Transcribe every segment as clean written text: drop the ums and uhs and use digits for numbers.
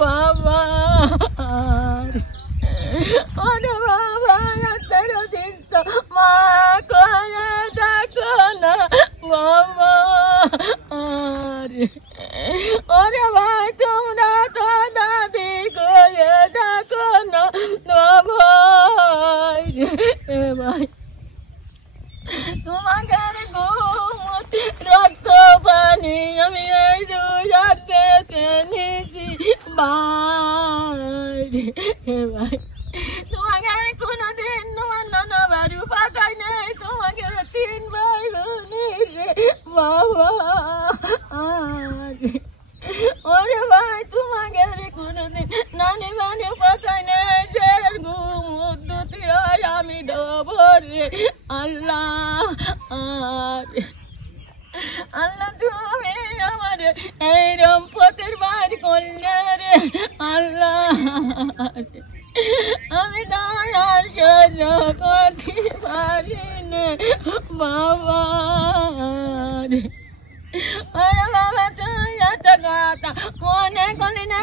বাবা ওরে বাবা তেরো দিন তো মা করে ডাকো না বাবা ওরে ভাই তোমরা তো দাদি করে ডাকো না বাবা ভাই তোমাকে রক্ত পানি আমি এই দুই হাতে নিয়েছি ভাই তোমাকে কোনোদিন তোমার নানা বাড়ি পাঠাই নেই তোমাকে 3 ভাই বোনের বাবা ওরে ভাই তোমাকে কোনোদিন নানি বাড়ি পাঠাই নেই যে ঘুমুদ্দুতি হয় আমি দেবো রে আল্লাহ আল্লাহ তুমি আমার এই রম্পতের বাড়ি করলে রে আল্লাহ আমি দয়ার সহ্য করতে পারি না বাবা আরে বাবা তুই একটা কথা কোনে কোনে না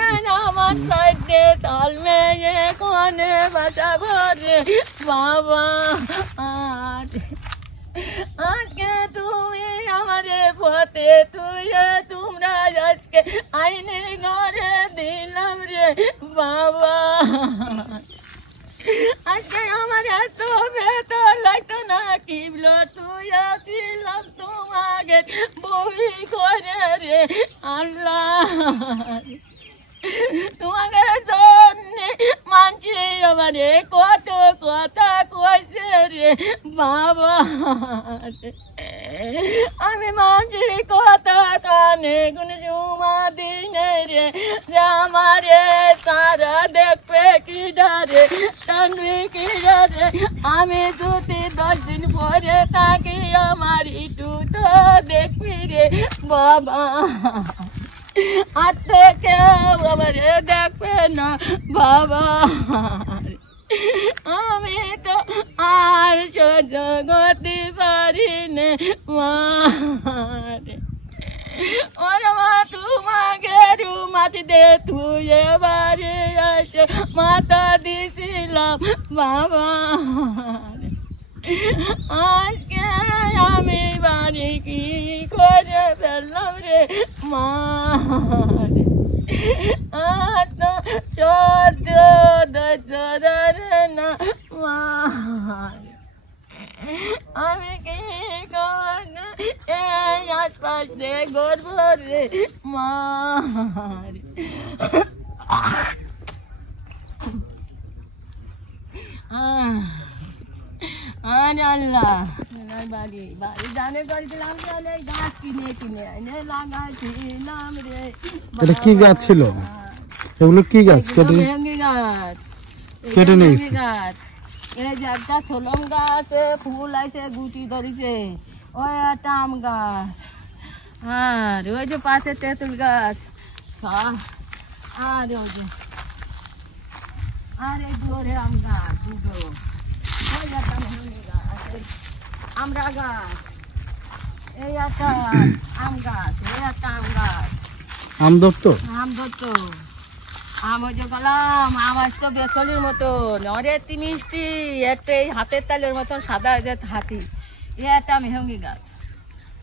আমার সাইডে সাল মেয়ে কোনে বাসা ভরে বাবা আজকে তুমি আমাদের পথে তুই তোমরা আজকে আইনে ঘরে দিলাম রে বাবা আজকে আমার এত বেতন লাগতো না কিবল তুই আসিলাম তোমাকে বই করে রে আল্লাহ তোমাকে জন্য মানছি আমারে কত কথা কইছে রে বাবা আমি মানছি কথা কানে কোন জুমা দিনে রে যে আমারে তারা দেখবে কি ডারে টানবে কি ডারে আমি যদি 10 দিন পরে থাকি আমার একটু তো দেখবি রে বাবা আর কেউ আমারে দেখবে না বাবা আমি তো আর সহ্য করতে পারি না ওরে মা তোমাকে রুমাটি দে তুই এবারে আসে মাথা দিছিলাম বাবা আজকে আমি বাড়ি কি করে ফেললাম রে মা তো 14 না মা আমি কি এই আশপাশ রে গর্ব রে মা আল্লাহ বাড়ি বাড়ি জানে করেছিলাম গাছ কিনে কিনে এনে লাগাইছিলাম রে এটা কি গাছ ছিল এগুলো কি গাছ মেহেন্দি গাছ কেটে নিয়েছি গাছ এই যে একটা সোলম গাছ ফুল আছে গুটি ধরেছে ওই একটা আম গাছ আর ওই যে পাশে তেঁতুল গাছ আর ওই যে আর এই দূরে আম গাছ দুটো ওই একটা মেহেন্দি গাছ আমরা গাছ এই একটা আম গাছ এই একটা আম গাছ আম ধরতো আম ওই যে গেলাম আম আসতো বেসলির মতন অরে মিষ্টি একটু এই হাতের তালের মতন সাদা যে হাতি এ একটা মেহঙ্গি গাছ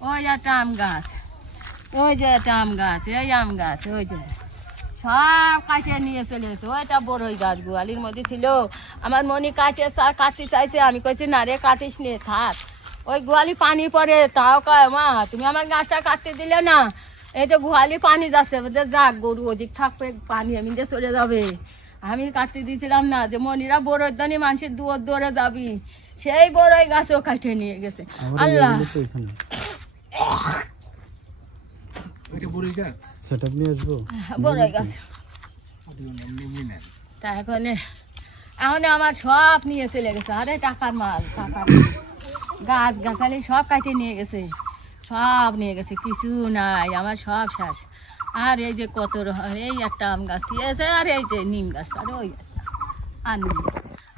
ওই একটা আম গাছ ওই যে একটা আম গাছ এই আম গাছ ওই যে সব কাটে নিয়ে চলে গেছে ওইটা বড়ই গাছ গোয়ালির মধ্যে ছিল আমার মনি কাটতে চাইছে আমি কইছি না রে কাটিস নে থাক ওই গোয়ালি পানি পড়ে তাও কয় মা তুমি আমার গাছটা কাটতে দিলে না এই যে গোয়ালি পানি যাচ্ছে যাক গরু ওদিক থাকবে পানি আমি যে চলে যাবে আমি কাটতে দিয়েছিলাম না যে মনিরা বড়ই দানি মানুষের দুয়ার দৌড়ে যাবি সেই বড়ই গাছও কাটে নিয়ে গেছে আল্লাহ বড়ই গাছ তা এখন আমার সব নিয়ে চলে গেছে আরে টাকার মাল গাছ গাছালি সব কাটে নিয়ে গেছে সব নিয়ে গেছে কিছু নাই আমার সব শেষ আর এই যে কত এই একটা আম গাছ দিয়েছে আর এই যে নিম গাছটা ওই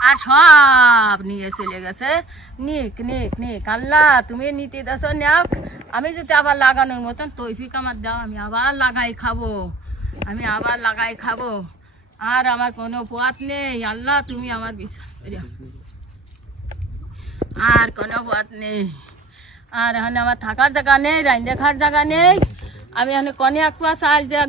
আর সব নিয়ে চলে গেছে নিক নিক নিক আল্লাহ তুমি নিতে দেছ নাও আমি যদি আবার লাগানোর মতন তৌফিক আমার দাও আমি আবার লাগাই খাবো আমি আবার লাগাই খাবো, আর আমার কোনো পথ নেই। আল্লাহ তুমি আমার বিচার করিও, আর কোনো পথ নেই। আর এখানে আমার থাকার জায়গা নেই, রাইন্দে খাওয়ার জায়গা নেই। আমি এখানে কনে এক কুয়া চাল যে